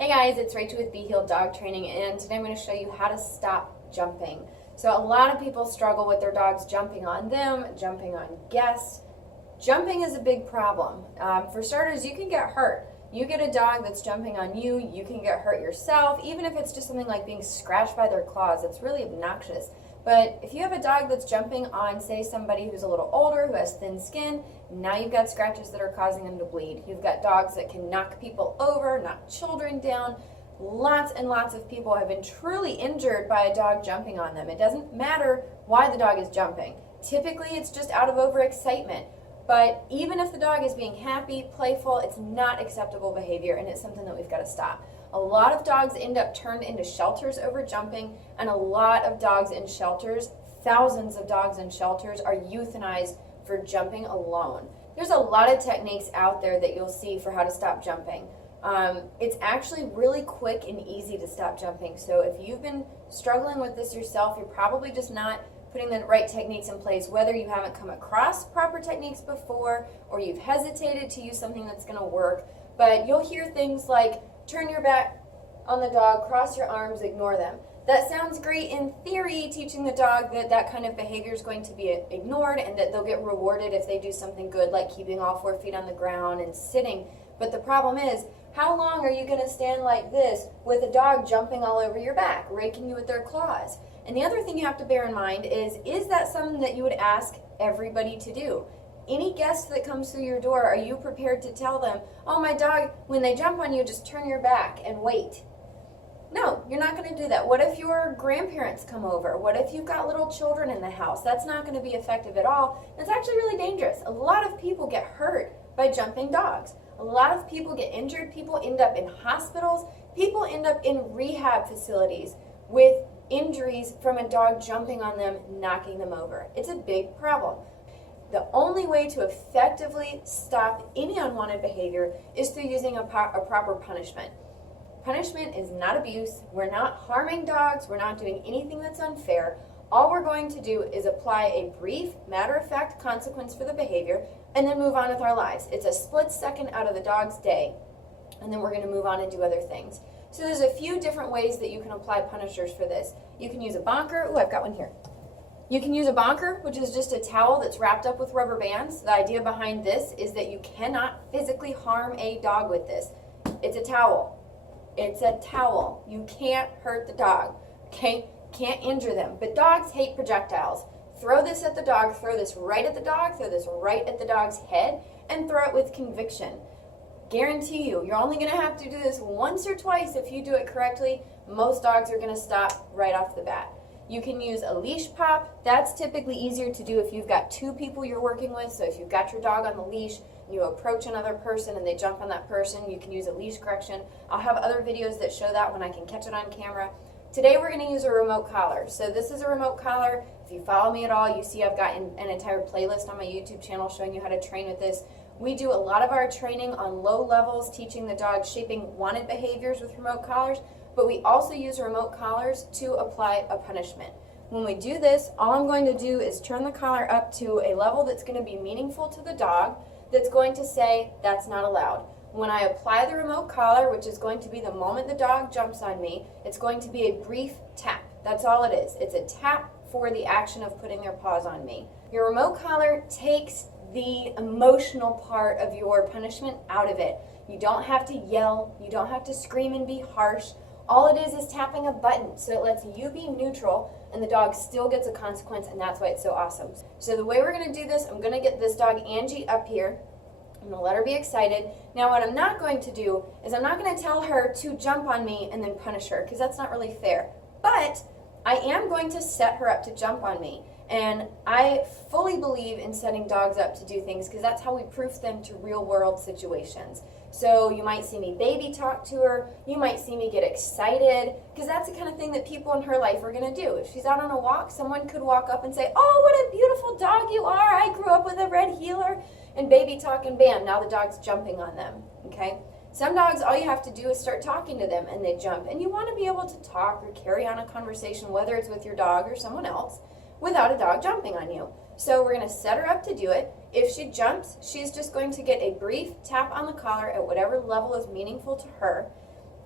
Hey guys, it's Rachel with Be Healed Dog Training, and today I'm going to show you how to stop jumping. So a lot of people struggle with their dogs jumping on them, jumping on guests. Jumping is a big problem. For starters, you can get hurt. You get a dog that's jumping on you, you can get hurt yourself, even if it's just something like being scratched by their claws. It's really obnoxious. But if you have a dog that's jumping on, say, somebody who's a little older, who has thin skin, now you've got scratches that are causing them to bleed. You've got dogs that can knock people over, knock children down. Lots and lots of people have been truly injured by a dog jumping on them. It doesn't matter why the dog is jumping. Typically, it's just out of overexcitement. But even if the dog is being happy, playful, it's not acceptable behavior, and it's something that we've got to stop. A lot of dogs end up turned into shelters over jumping, and a lot of dogs in shelters, thousands of dogs in shelters, are euthanized for jumping alone. There's a lot of techniques out there that you'll see for how to stop jumping. It's actually really quick and easy to stop jumping. So if you've been struggling with this yourself, you're probably just not putting the right techniques in place, whether you haven't come across proper techniques before or you've hesitated to use something that's going to work. But you'll hear things like, turn your back on the dog, cross your arms, ignore them. That sounds great in theory, teaching the dog that that kind of behavior is going to be ignored and that they'll get rewarded if they do something good, like keeping all 4 feet on the ground and sitting. But the problem is, how long are you going to stand like this with a dog jumping all over your back, raking you with their claws? And the other thing you have to bear in mind is that something that you would ask everybody to do? Any guest that comes through your door, are you prepared to tell them, oh, my dog, when they jump on you, just turn your back and wait? No, you're not going to do that. What if your grandparents come over? What if you've got little children in the house? That's not going to be effective at all. It's actually really dangerous. A lot of people get hurt by jumping dogs. A lot of people get injured. People end up in hospitals. People end up in rehab facilities with injuries from a dog jumping on them, knocking them over. It's a big problem. The only way to effectively stop any unwanted behavior is through using a proper punishment. Punishment is not abuse. We're not harming dogs. We're not doing anything that's unfair. All we're going to do is apply a brief, matter-of-fact consequence for the behavior and then move on with our lives. It's a split second out of the dog's day, and then we're going to move on and do other things. So there's a few different ways that you can apply punishers for this. You can use a bonker. Oh, I've got one here. You can use a bonker, which is just a towel that's wrapped up with rubber bands. The idea behind this is that you cannot physically harm a dog with this. It's a towel. It's a towel. You can't hurt the dog, okay? Can't injure them. But dogs hate projectiles. Throw this at the dog, throw this right at the dog, throw this right at the dog's head, and throw it with conviction. Guarantee you, you're only going to have to do this once or twice. If you do it correctly, most dogs are going to stop right off the bat. You can use a leash pop. That's typically easier to do if you've got 2 people you're working with. So if you've got your dog on the leash and you approach another person and they jump on that person, you can use a leash correction. I'll have other videos that show that when I can catch it on camera. Today we're going to use a remote collar. So this is a remote collar. If you follow me at all, you see I've got an entire playlist on my YouTube channel showing you how to train with this. We do a lot of our training on low levels, teaching the dog shaping wanted behaviors with remote collars, but we also use remote collars to apply a punishment. When we do this, all I'm going to do is turn the collar up to a level that's going to be meaningful to the dog, that's going to say, that's not allowed. When I apply the remote collar, which is going to be the moment the dog jumps on me, it's going to be a brief tap. That's all it is. It's a tap for the action of putting their paws on me. Your remote collar takes the emotional part of your punishment out of it. You don't have to yell. You don't have to scream and be harsh. All it is tapping a button, so it lets you be neutral and the dog still gets a consequence, and that's why it's so awesome. So the way we're going to do this, I'm going to get this dog Angie up here. I'm going to let her be excited. Now what I'm not going to do is I'm not going to tell her to jump on me and then punish her, because that's not really fair. But I am going to set her up to jump on me. And I fully believe in setting dogs up to do things, because that's how we proof them to real world situations. So you might see me baby talk to her, you might see me get excited, because that's the kind of thing that people in her life are going to do. If she's out on a walk, someone could walk up and say, oh, what a beautiful dog you are, I grew up with a red heeler, and baby talk, and bam, now the dog's jumping on them, okay? Some dogs, all you have to do is start talking to them and they jump, and you want to be able to talk or carry on a conversation, whether it's with your dog or someone else, without a dog jumping on you. So we're going to set her up to do it. If she jumps, she's just going to get a brief tap on the collar at whatever level is meaningful to her.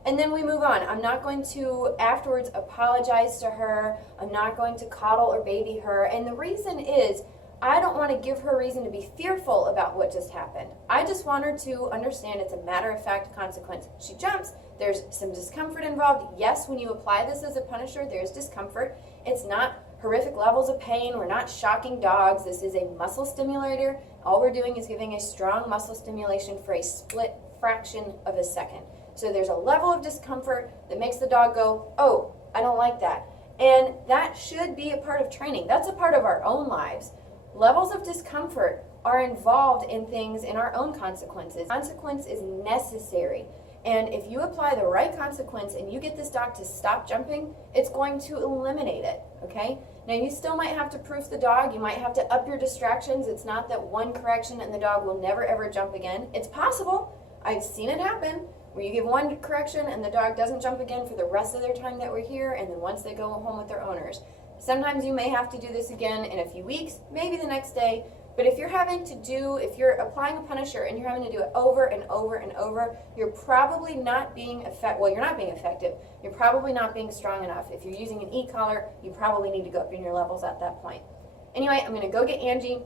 and then we move on. I'm not going to afterwards apologize to her. I'm not going to coddle or baby her. And the reason is I don't want to give her a reason to be fearful about what just happened. I just want her to understand it's a matter-of-fact consequence. She jumps. There's some discomfort involved. Yes, when you apply this as a punisher, there's discomfort. It's not horrific levels of pain. We're not shocking dogs. This is a muscle stimulator. All we're doing is giving a strong muscle stimulation for a split fraction of a second. So there's a level of discomfort that makes the dog go, oh, I don't like that. And that should be a part of training. That's a part of our own lives. Levels of discomfort are involved in things in our own consequences. Consequence is necessary. And if you apply the right consequence and you get this dog to stop jumping, it's going to eliminate it, okay? Now you still might have to proof the dog. You might have to up your distractions. It's not that one correction and the dog will never ever jump again. It's possible. I've seen it happen where you give one correction and the dog doesn't jump again for the rest of their time that we're here, and then once they go home with their owners. Sometimes you may have to do this again in a few weeks, maybe the next day, but if you're applying a punisher and you're having to do it over and over and over, you're probably not being effective. Well, you're not being effective. You're probably not being strong enough. If you're using an e-collar, you probably need to go up in your levels at that point. Anyway, I'm going to go get Angie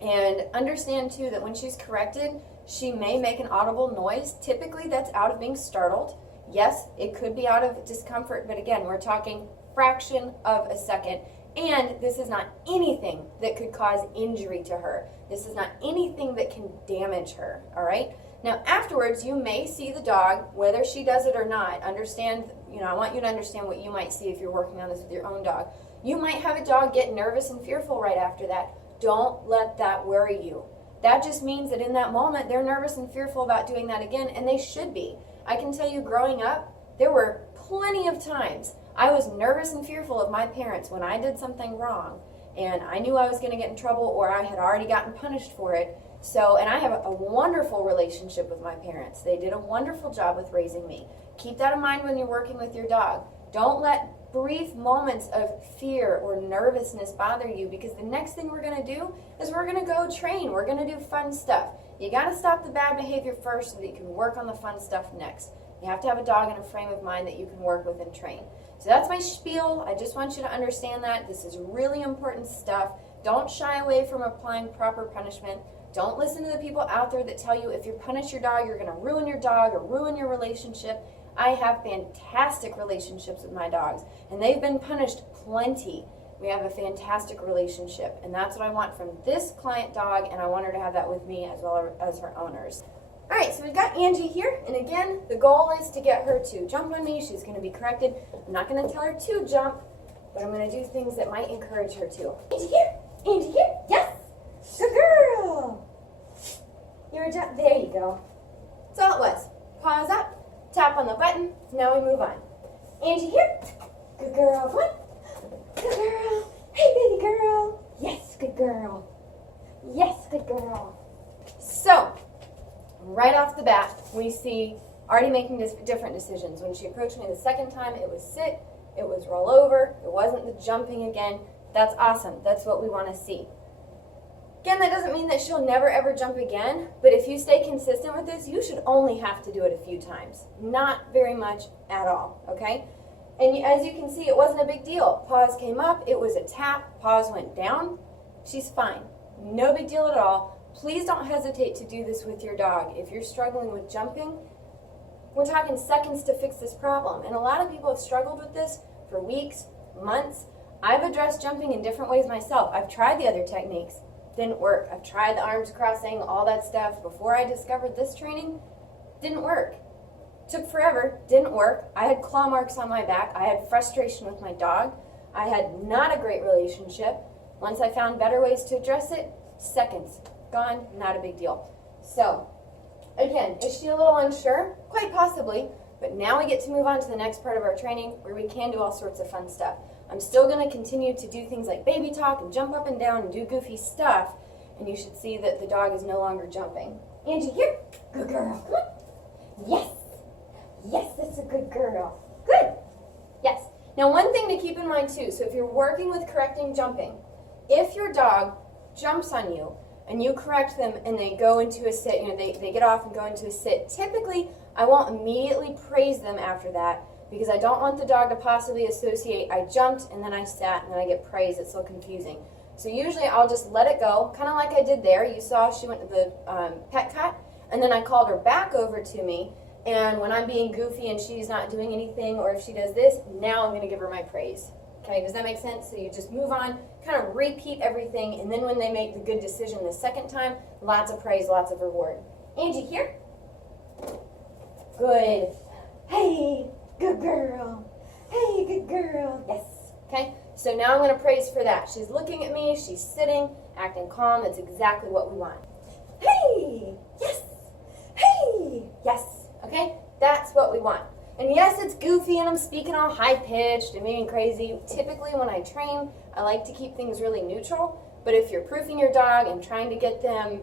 and understand too that when she's corrected, she may make an audible noise. Typically, that's out of being startled. Yes, it could be out of discomfort, but again, we're talking fraction of a second. And this is not anything that could cause injury to her. This is not anything that can damage her, all right? Now, afterwards, you may see the dog, whether she does it or not. Understand, I want you to understand what you might see if you're working on this with your own dog. You might have a dog get nervous and fearful right after that. Don't let that worry you. That just means that in that moment, they're nervous and fearful about doing that again, and they should be. I can tell you, growing up, there were plenty of times I was nervous and fearful of my parents when I did something wrong, and I knew I was going to get in trouble or I had already gotten punished for it. So, and I have a wonderful relationship with my parents. They did a wonderful job with raising me. Keep that in mind when you're working with your dog. Don't let brief moments of fear or nervousness bother you, because the next thing we're going to do is we're going to go train. We're going to do fun stuff. You got to stop the bad behavior first so that you can work on the fun stuff next. You have to have a dog in a frame of mind that you can work with and train. So that's my spiel. I just want you to understand that. This is really important stuff. Don't shy away from applying proper punishment. Don't listen to the people out there that tell you if you punish your dog, you're going to ruin your dog or ruin your relationship. I have fantastic relationships with my dogs, and they've been punished plenty. We have a fantastic relationship, and that's what I want from this client dog, and I want her to have that with me as well as her owners. All right, so we've got Angie here, and again, the goal is to get her to jump on me. She's going to be corrected. I'm not going to tell her to jump, but I'm going to do things that might encourage her to. Angie here, Angie here, yes, good girl. You're jump. There you go. That's all it was. Pause up, tap on the button. Now we move on. Angie here, good girl. One, good girl. Hey, baby girl. Yes, good girl. Yes, good girl. So, right off the bat, we see already making different decisions. When she approached me the second time, it was sit, it was roll over, it wasn't the jumping again. That's awesome. That's what we want to see. Again, that doesn't mean that she'll never ever jump again, but if you stay consistent with this, you should only have to do it a few times. Not very much at all, okay? And as you can see, it wasn't a big deal. Paws came up, it was a tap, paws went down. She's fine. No big deal at all. Please don't hesitate to do this with your dog. If you're struggling with jumping, we're talking seconds to fix this problem. And a lot of people have struggled with this for weeks, months. I've addressed jumping in different ways myself. I've tried the other techniques. Didn't work. I've tried the arms crossing, all that stuff. Before I discovered this training, didn't work. Took forever, didn't work. I had claw marks on my back. I had frustration with my dog. I had not a great relationship. Once I found better ways to address it, seconds. Gone, not a big deal. So, again, is she a little unsure? Quite possibly, but now we get to move on to the next part of our training where we can do all sorts of fun stuff. I'm still going to continue to do things like baby talk and jump up and down and do goofy stuff, and you should see that the dog is no longer jumping. Angie, here. Good girl. Yes. Yes, that's a good girl. Good. Yes. Now, one thing to keep in mind, too, so if you're working with correcting jumping, if your dog jumps on you, and you correct them and they go into a sit, they get off and go into a sit, typically I won't immediately praise them after that because I don't want the dog to possibly associate I jumped and then I sat and then I get praised. It's so confusing. So usually I'll just let it go, kind of like I did there. You saw she went to the pet cut, and then I called her back over to me, and when I'm being goofy and she's not doing anything, or if she does this, now I'm going to give her my praise. Okay, does that make sense? So you just move on, kind of repeat everything, and then when they make the good decision the second time, lots of praise, lots of reward. Angie, here. Good. Hey, good girl. Hey, good girl. Yes. Okay, so now I'm going to praise for that. She's looking at me, she's sitting, acting calm. That's exactly what we want. Hey, yes. Hey, yes. Okay, that's what we want. And yes, it's goofy and I'm speaking all high-pitched and maybe crazy. Typically when I train, I like to keep things really neutral. But if you're proofing your dog and trying to get them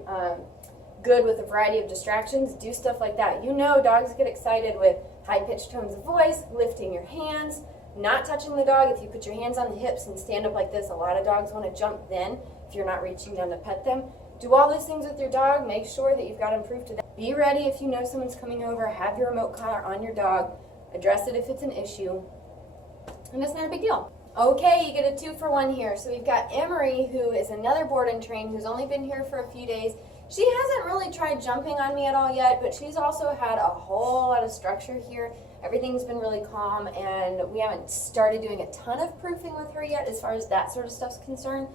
good with a variety of distractions, do stuff like that. You know dogs get excited with high-pitched tones of voice, lifting your hands, not touching the dog. If you put your hands on the hips and stand up like this, a lot of dogs want to jump then if you're not reaching down to pet them. Do all those things with your dog. Make sure that you've got them proof to them. Be ready if you know someone's coming over. Have your remote collar on your dog. Address it if it's an issue. And it's not a big deal. Okay, you get a 2-for-1 here. So we've got Emery, who is another board and train, who's only been here for a few days. She hasn't really tried jumping on me at all yet, but she's also had a whole lot of structure here. Everything's been really calm, and we haven't started doing a ton of proofing with her yet as far as that sort of stuff's concerned.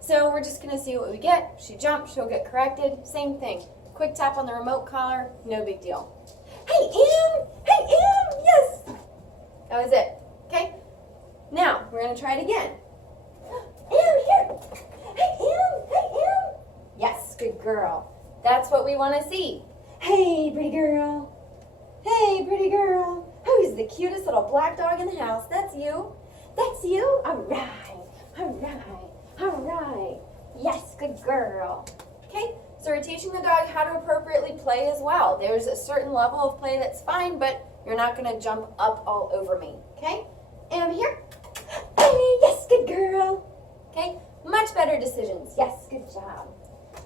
So we're just going to see what we get. She jumps, she'll get corrected. Same thing. Quick tap on the remote collar, no big deal. Hey, Em! Hey, Em! Yes! That was it. Okay? Now, we're going to try it again. Em, here! Hey, Em! Hey, Em! Yes, good girl. That's what we want to see. Hey, pretty girl. Hey, pretty girl. Who's the cutest little black dog in the house? That's you. That's you? All right. All right. All right. Yes, good girl. Okay? So we're teaching the dog how to appropriately play as well. There's a certain level of play that's fine, but you're not going to jump up all over me. Okay? And here. Hey, yes, good girl. Okay? Much better decisions. Yes, good job.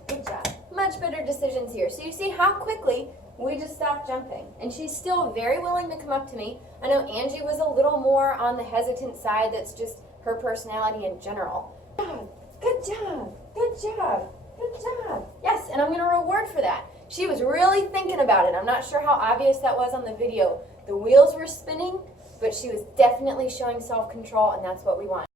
Good job. Much better decisions here. So you see how quickly we just stopped jumping. And she's still very willing to come up to me. I know Angie was a little more on the hesitant side. That's just her personality in general. Good job. Good job. Good job. Yes, and I'm going to reward for that. She was really thinking about it. I'm not sure how obvious that was on the video. The wheels were spinning, but she was definitely showing self-control, and that's what we want.